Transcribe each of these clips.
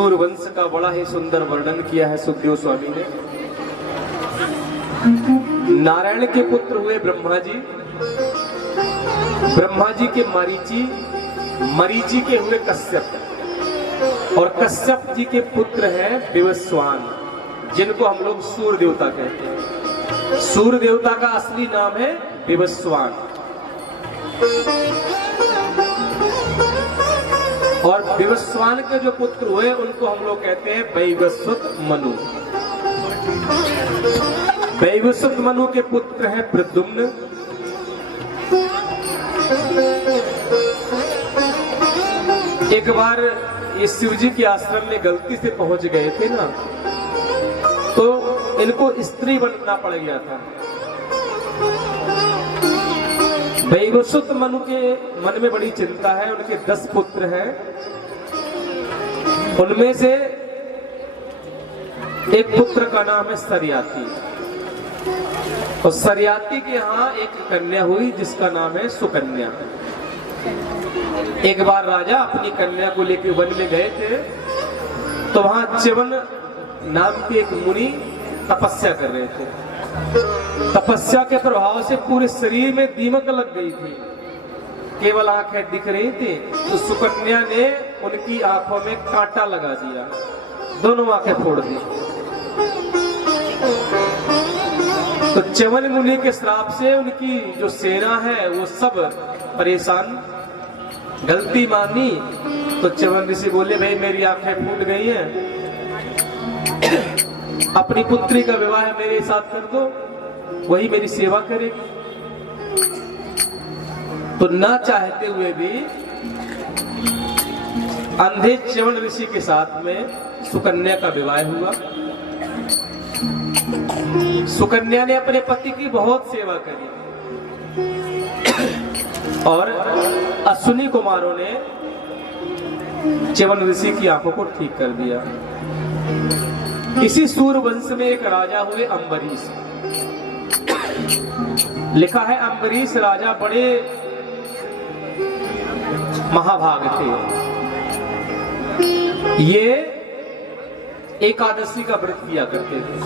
सूर्यवंश का बड़ा ही सुंदर वर्णन किया है सुखदेव स्वामी ने। नारायण के पुत्र हुए ब्रह्मा जी, ब्रह्मा जी के मरीचि, मरीचि के हुए कश्यप, और कश्यप जी के पुत्र हैं विवस्वान, जिनको हम लोग सूर्य देवता कहते हैं। सूर्य देवता का असली नाम है विवस्वान। और विवस्वान के जो पुत्र हुए उनको हम लोग कहते हैं वैवस्वत मनु। वैवस्वत मनु के पुत्र हैं प्रद्युम्न, एक बार ये शिव जी के आश्रम में गलती से पहुंच गए थे ना, तो इनको स्त्री बनना पड़ गया था। वैवस्वत मनु के मन में बड़ी चिंता है, उनके 10 पुत्र हैं, उनमें से एक पुत्र का नाम है सरयाती, और सरयाती के यहाँ एक कन्या हुई जिसका नाम है सुकन्या। एक बार राजा अपनी कन्या को लेकर वन में गए थे, तो वहां च्यवन नाम के एक मुनि तपस्या कर रहे थे। तपस्या के प्रभाव से पूरे शरीर में दीमक लग गई थी, केवल आंखें दिख रही थी। तो सुकन्या ने उनकी आंखों में कांटा लगा दिया, दोनों आंखें फोड़ दी। तो च्यवन मुनि के श्राप से उनकी जो सेना है वो सब परेशान। गलती मानी तो च्यवन ऋषि बोले, भाई मेरी आंखें फूट गई हैं, अपनी पुत्री का विवाह मेरे साथ कर दो, वही मेरी सेवा करेगी। तो ना चाहते हुए भी अंधे च्यवन ऋषि के साथ में सुकन्या का विवाह हुआ। सुकन्या ने अपने पति की बहुत सेवा करी, और अश्विनी कुमारों ने च्यवन ऋषि की आंखों को ठीक कर दिया। इसी सूर्यवंश में एक राजा हुए अम्बरीश। लिखा है अम्बरीश राजा बड़े महाभाग थे। ये एकादशी का व्रत किया करते थे।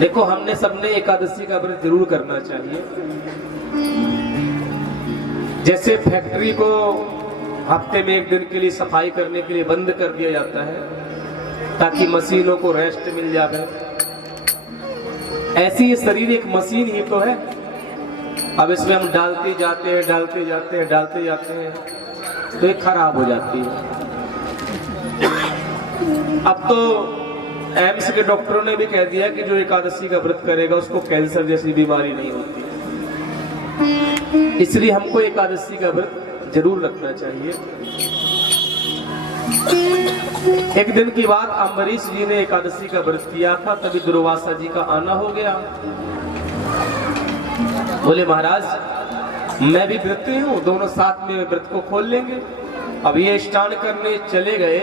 देखो, हमने सबने एकादशी का व्रत जरूर करना चाहिए। जैसे फैक्ट्री को हफ्ते में 1 दिन के लिए सफाई करने के लिए बंद कर दिया जाता है ताकि मशीनों को रेस्ट मिल जाए, ऐसी ये शरीर एक मशीन ही तो है। अब इसमें हम डालते जाते हैं, डालते जाते हैं, डालते जाते हैं, तो ये खराब हो जाती है। अब तो एम्स के डॉक्टरों ने भी कह दिया कि जो एकादशी का व्रत करेगा उसको कैंसर जैसी बीमारी नहीं होती। इसलिए हमको एकादशी का व्रत जरूर रखना चाहिए। एक दिन की बात, अम्बरीश जी ने एकादशी का व्रत किया था, तभी दुर्वासा जी का आना हो गया। बोले, महाराज मैं भी व्रती हूँ, दोनों साथ में व्रत को खोल लेंगे। अब ये स्नान करने चले गए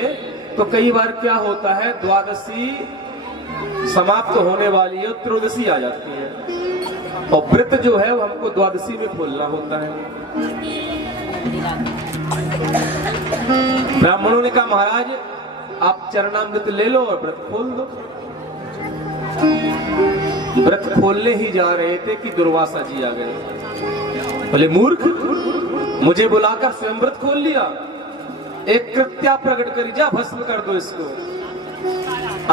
तो कई बार क्या होता है, द्वादशी समाप्त होने वाली है, त्रयोदशी आ जाती है, और व्रत जो है वो हमको द्वादशी में खोलना होता है। ब्राह्मणों ने कहा, महाराज आप चरणामृत ले लो और व्रत खोल दो। व्रत खोलने ही जा रहे थे कि दुर्वासा जी आ गए। बोले, मूर्ख, मुझे बुलाकर स्वयं व्रत खोल लिया, एक कृत्या प्रकट करी, जा भस्म कर दो इसको।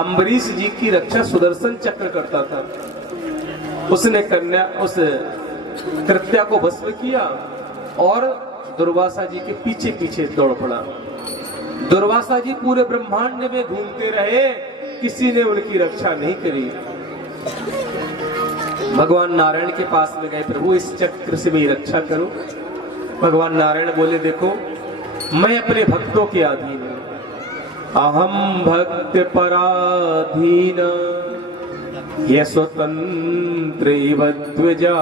अम्बरीश जी की रक्षा सुदर्शन चक्र करता था, उसने कन्या उस कृत्या को भस्म किया और दुर्वासा जी के पीछे पीछे दौड़ पड़ा। दुर्वासा जी पूरे ब्रह्मांड में घूमते रहे, किसी ने उनकी रक्षा नहीं करी। भगवान नारायण के पास में गए, प्रभु इस चक्र से मेरी रक्षा करो। भगवान नारायण बोले, देखो मैं अपने भक्तों के अधीन हूं। अहम भक्त पराधीन ये स्वतंत्र ध्वजा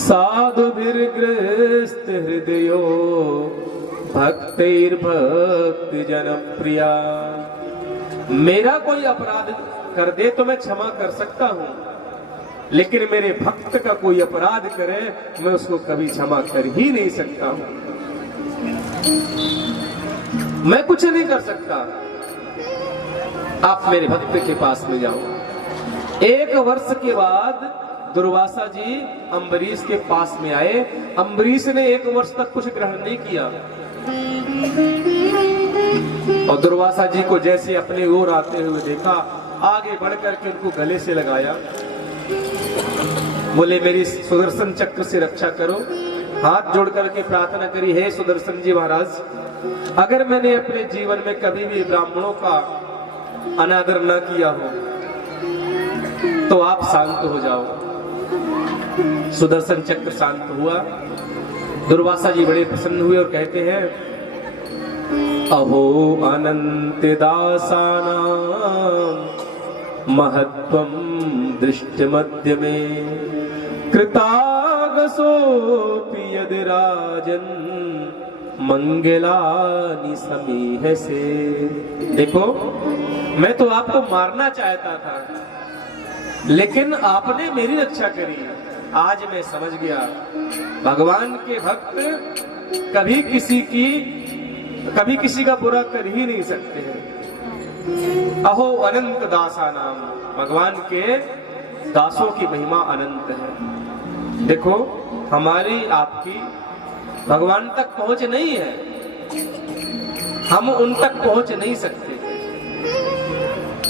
साधुभिर्ग्रस्त हृदयो भक्तैर्भक्त जनप्रिया। मेरा कोई अपराध कर दे तो मैं क्षमा कर सकता हूं, लेकिन मेरे भक्त का कोई अपराध करे मैं उसको कभी क्षमा कर ही नहीं सकता हूं। मैं कुछ नहीं कर सकता। आप मेरे भक्त के पास में जाओ। 1 वर्ष के बाद दुर्वासा जी अम्बरीश के पास में आए। अम्बरीश ने 1 वर्ष तक कुछ ग्रहण नहीं किया और दुर्वासा जी को जैसे अपने ओर आते हुए देखा, आगे बढ़कर के उनको गले से लगाया। बोले मेरी सुदर्शन चक्र से रक्षा करो। हाथ जोड़ करके प्रार्थना करी, हे सुदर्शन जी महाराज, अगर मैंने अपने जीवन में कभी भी ब्राह्मणों का अनादर न किया हो तो आप शांत हो जाओ। सुदर्शन चक्र शांत हुआ। दुर्वासा जी बड़े प्रसन्न हुए और कहते हैं, अहो अनंत दासानां महत्वं दृष्ट मध्य में कृतागसोऽपि यदि राजन मंगलानि समीह से। देखो, मैं तो आपको मारना चाहता था लेकिन आपने मेरी रक्षा करी। आज मैं समझ गया भगवान के भक्त कभी किसी का बुरा कर ही नहीं सकते हैं। अहो अनंत दासा नाम, भगवान के दासों की महिमा अनंत है। देखो, हमारी आपकी भगवान तक पहुंच नहीं है, हम उन तक पहुंच नहीं सकते,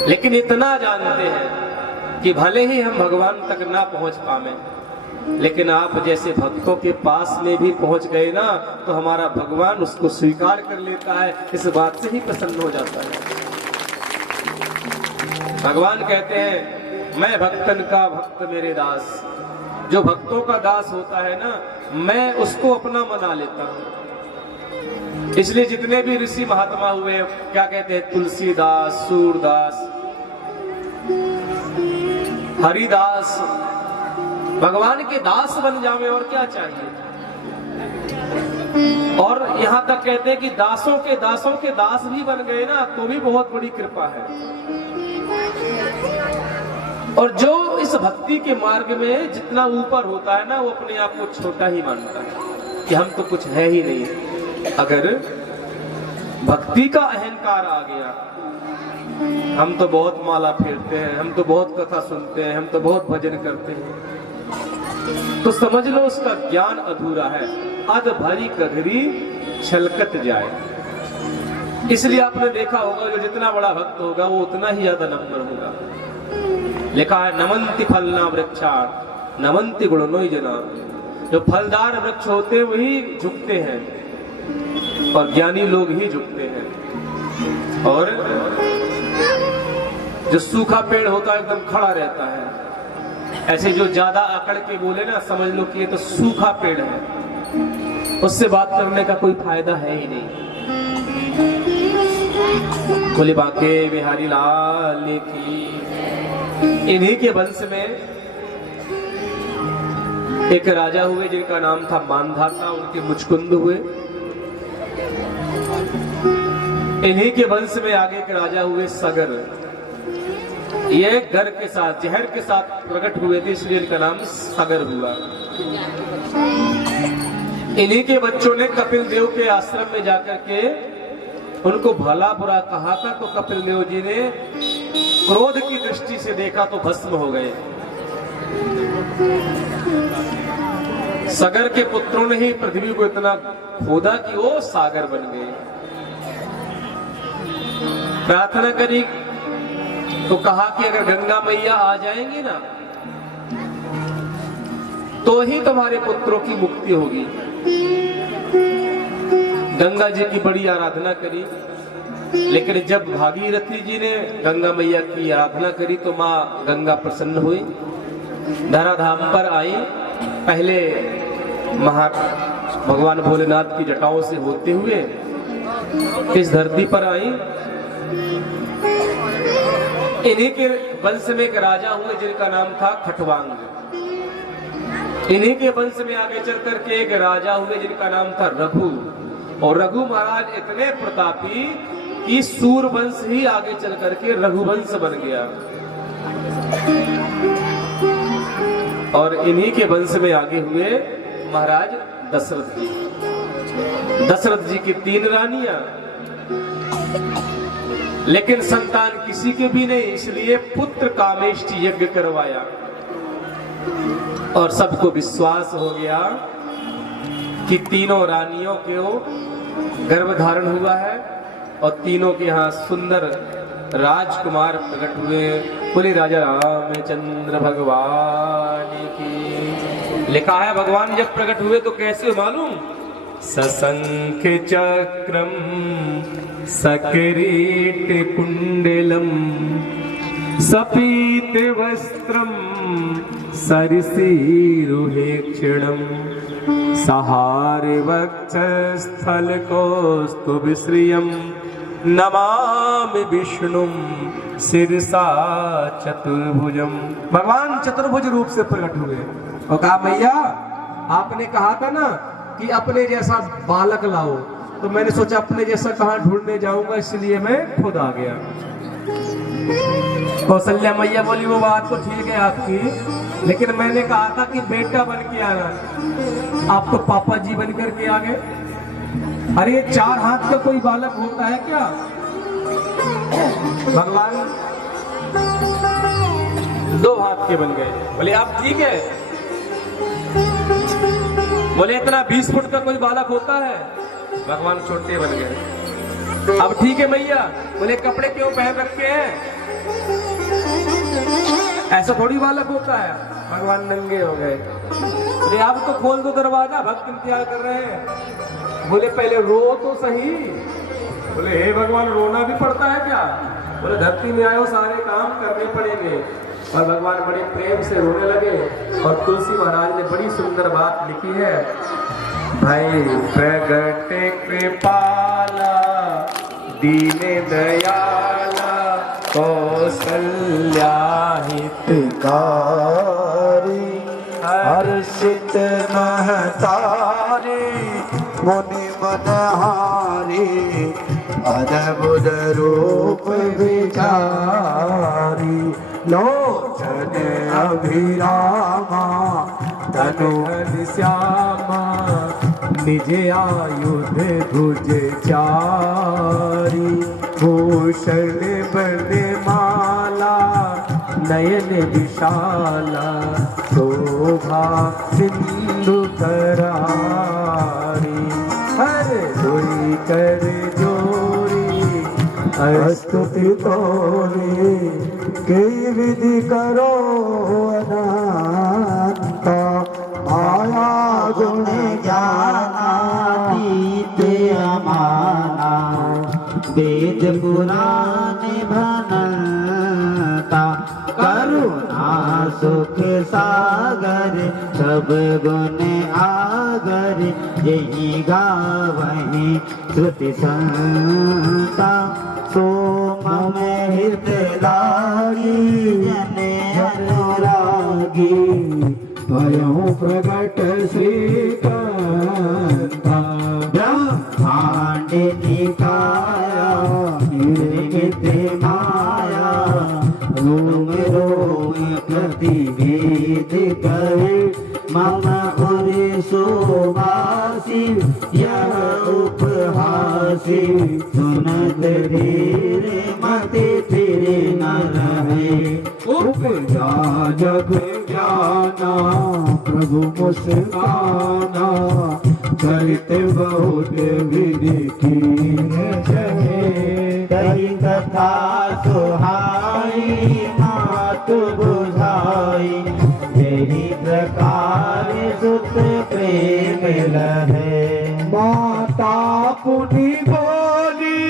लेकिन इतना जानते हैं कि भले ही हम भगवान तक ना पहुंच पावे, लेकिन आप जैसे भक्तों के पास में भी पहुंच गए ना तो हमारा भगवान उसको स्वीकार कर लेता है। इस बात से ही प्रसन्न हो जाता है। भगवान कहते हैं, मैं भक्तन का भक्त मेरे दास। जो भक्तों का दास होता है ना, मैं उसको अपना मना लेता हूं। इसलिए जितने भी ऋषि महात्मा हुए, क्या कहते हैं, तुलसीदास, सूरदास, हरिदास, भगवान के दास बन जावे और क्या चाहिए। और यहां तक कहते हैं कि दासों के दास भी बन गए ना तो भी बहुत बड़ी कृपा है। और जो इस भक्ति के मार्ग में जितना ऊपर होता है ना, वो अपने आप को छोटा ही मानता है कि हम तो कुछ है ही नहीं। अगर भक्ति का अहंकार आ गया, हम तो बहुत माला फेरते हैं, हम तो बहुत कथा सुनते हैं, हम तो बहुत भजन करते हैं, तो समझ लो उसका ज्ञान अधूरा है। अध भरी कधरी छलकत जाए। इसलिए आपने देखा होगा, जो जितना बड़ा भक्त होगा वो उतना ही ज्यादा नम्र होगा। लिखा है, नमंति फलना वृक्षा नमंति गुणनोई जना। जो फलदार वृक्ष होते हैं वही झुकते हैं और ज्ञानी लोग ही झुकते हैं। और जो सूखा पेड़ होता है एकदम खड़ा रहता है। ऐसे जो ज्यादा आकड़ के बोले ना, समझ लो कि ये तो सूखा पेड़ है, उससे बात करने का कोई फायदा है ही नहीं। बोले बांके बिहारी लाल की। इन्हीं के वंश में एक राजा हुए जिनका नाम था मानधाता, उनके मुचकुंद हुए। इन्हीं के वंश में आगे एक राजा हुए सगर। ये घर के साथ, जहर के साथ प्रकट हुए थे, इसलिए इनका नाम सगर हुआ। इन्हीं के बच्चों ने कपिल देव के आश्रम में जाकर के उनको भला बुरा कहा था, तो कपिल देव जी ने क्रोध की दृष्टि से देखा तो भस्म हो गए। सगर के पुत्रों ने ही पृथ्वी को इतना खोदा कि वो सागर बन गए। प्रार्थना करी तो कहा कि अगर गंगा मैया आ जाएंगी ना तो ही तुम्हारे पुत्रों की मुक्ति होगी। गंगा जी की बड़ी आराधना करी, लेकिन जब भागीरथी जी ने गंगा मैया की आराधना करी तो माँ गंगा प्रसन्न हुई, धराधाम पर आई। पहले भगवान भोलेनाथ की जटाओं से होते हुए इस धरती पर आई। इन्हीं के वंश में एक राजा हुए जिनका नाम था खटवांग। इन्हीं के वंश में आगे चल करके एक राजा हुए जिनका नाम था रघु। और रघु महाराज इतने प्रतापी कि सूरवंश ही आगे चल करके रघुवंश बन गया। और इन्हीं के वंश में आगे हुए महाराज दशरथ जी। दशरथ जी की 3 रानियां, लेकिन संतान किसी के भी नहीं, इसलिए पुत्र कामेष्टि यज्ञ करवाया और सबको विश्वास हो गया कि तीनों रानियों को गर्भ धारण हुआ है और तीनों के यहाँ सुंदर राजकुमार प्रकट हुए। बोले राजा रामचंद्र भगवान की। लिखा है भगवान जब प्रकट हुए तो कैसे मालूम? सशंख चक्रम सकिरीट कुंडलम सपीत वस्त्रम सरिसीरुहेक्षणम सहारे वक्षस्थल कौस्तुभश्रियम् नमामि विष्णुम शिरसा चतुर्भुजम। भगवान चतुर्भुज रूप से प्रकट हुए और कहा मैया आपने कहा था ना कि अपने जैसा बालक लाओ, तो मैंने सोचा अपने जैसा कहाँ ढूंढने जाऊंगा, इसलिए मैं खुद आ गया। कौशल्या मैया बोली वो बात तो ठीक है आपकी, लेकिन मैंने कहा था कि बेटा बन के आना, आप तो पापा जी बन करके आ गए। अरे ये 4 हाथ का कोई बालक होता है क्या? भगवान 2 हाथ के बन गए। बोले आप ठीक है? बोले इतना 20 फुट का कोई बालक होता है? भगवान छोटे बन गए। अब ठीक है मैया। बोले कपड़े क्यों पहन रखे हैं? ऐसा थोड़ी बालक होता है। भगवान नंगे हो गए। बोले आप तो खोल दो दरवाजा, भक्त इंतजार कर रहे हैं। बोले पहले रो तो सही। बोले हे भगवान रोना भी पड़ता है क्या? बोले धरती में आए हो सारे काम करने पड़ेंगे। और भगवान बड़े प्रेम से रोने लगे और तुलसी महाराज ने बड़ी सुंदर बात लिखी है। भाई प्रगट कृपाला दीन दयाला कौशल्या हितकारी हर्षित महतारी मुनि मनहारी अद्भुत रूप विचारी लोचन अभिरामा तनु श्यामा निज आयुध भुज चारी भूषण बन माला नयन विशाला शोभा सिंधु करारी हर धोई कर जोरी स्तुति तोरी कई विधि करो अनंता आया गुण ज्ञानातीत अमाना वेद पुराण भनता करुणा सुख सागर सब गुण आगर यही गावहि श्रुति संता सोम में हृदय लागी जने अनुरागी भयं प्रगट श्रीकांता ब्रह्मांड निकाया निर्मित माया रोम रोम प्रतिवेद करे मम उरे शोभासी यह उपहासी सुनत रे मते तेरे न रहे उपजा जग ज्ञाना प्रभु मुस्काना चरित बहुत विधि कही कथा सुहाई मात बुझाई यही प्रकार सुत प्रेम लहे माता पुनि बोली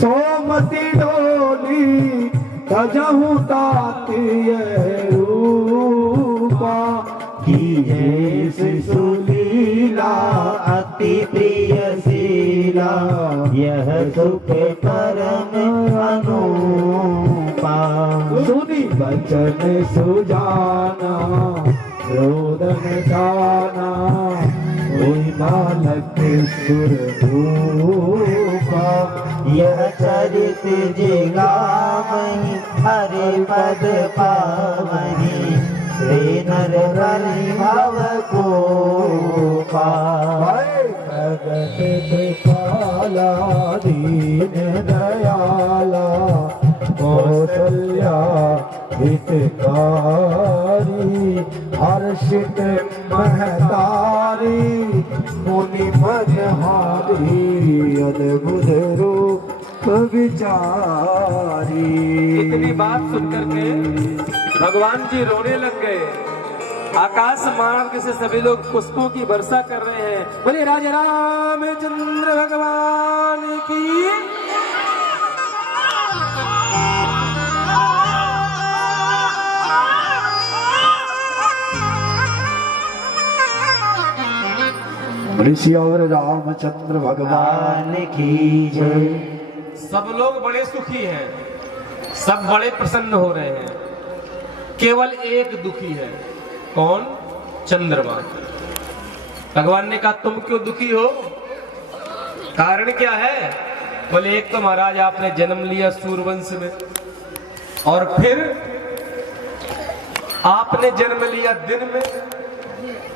सोमति डोली तजहु ताती रूपा की शिशुलीला अति प्रिय शीला यह सुख परम अनुपा सुनी बचन सुजाना रोदन जाना कोई बालक सुर रूपा यह चरित जिगावहि हरि पद पावहि नर करि भव को पार। जगत कृपाला दीन दयाला कौशल्या हितकारी हर्षित महतारी मुनि मनहारी अद्भुत रूप विचारी। इतनी बात सुन करके भगवान जी रोने लग गए। आकाश मार्ग से सभी लोग पुष्पों की वर्षा कर रहे हैं। बोले राजा रामचंद्र भगवान की। ऋषि और रामचंद्र भगवान की जय। सब लोग बड़े सुखी हैं, सब बड़े प्रसन्न हो रहे हैं, केवल एक दुखी है। कौन? चंद्रमा। भगवान ने कहा तुम क्यों दुखी हो? कारण क्या है? बोले एक तो महाराज आपने जन्म लिया सूर्यवंश में, और फिर आपने जन्म लिया दिन में।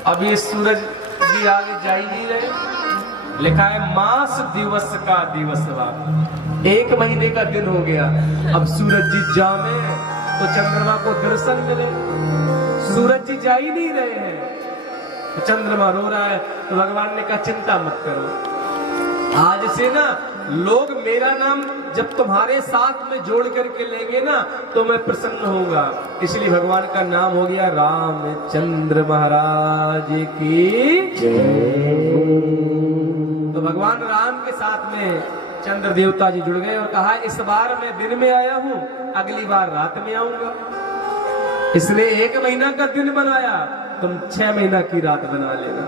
अब ये सूरज जी आगे जा ही नहीं रहे। लिखा है मास दिवस का दिवसवार, 1 महीने का दिन हो गया। अब सूरज जी जामे तो चंद्रमा को दर्शन मिले। सूरज जी जा ही नहीं रहे हैं, तो चंद्रमा रो रहा है। तो भगवान ने कहा चिंता मत करो, आज से ना लोग मेरा नाम जब तुम्हारे साथ में जोड़ करके लेंगे ना तो मैं प्रसन्न होऊंगा। इसलिए भगवान का नाम हो गया रामचंद्र महाराज की जय। तो भगवान राम के साथ में चंद्र देवता जी जुड़ गए और कहा इस बार मैं दिन में आया हूं, अगली बार रात में आऊंगा। इसलिए 1 महीना का दिन बनाया, तुम 6 महीना की रात बना लेना।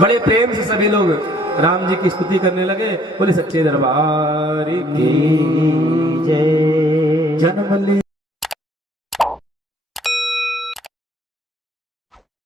बड़े प्रेम से सभी लोग राम जी की स्तुति करने लगे। बोले सच्चे दरबार की जय। जन्म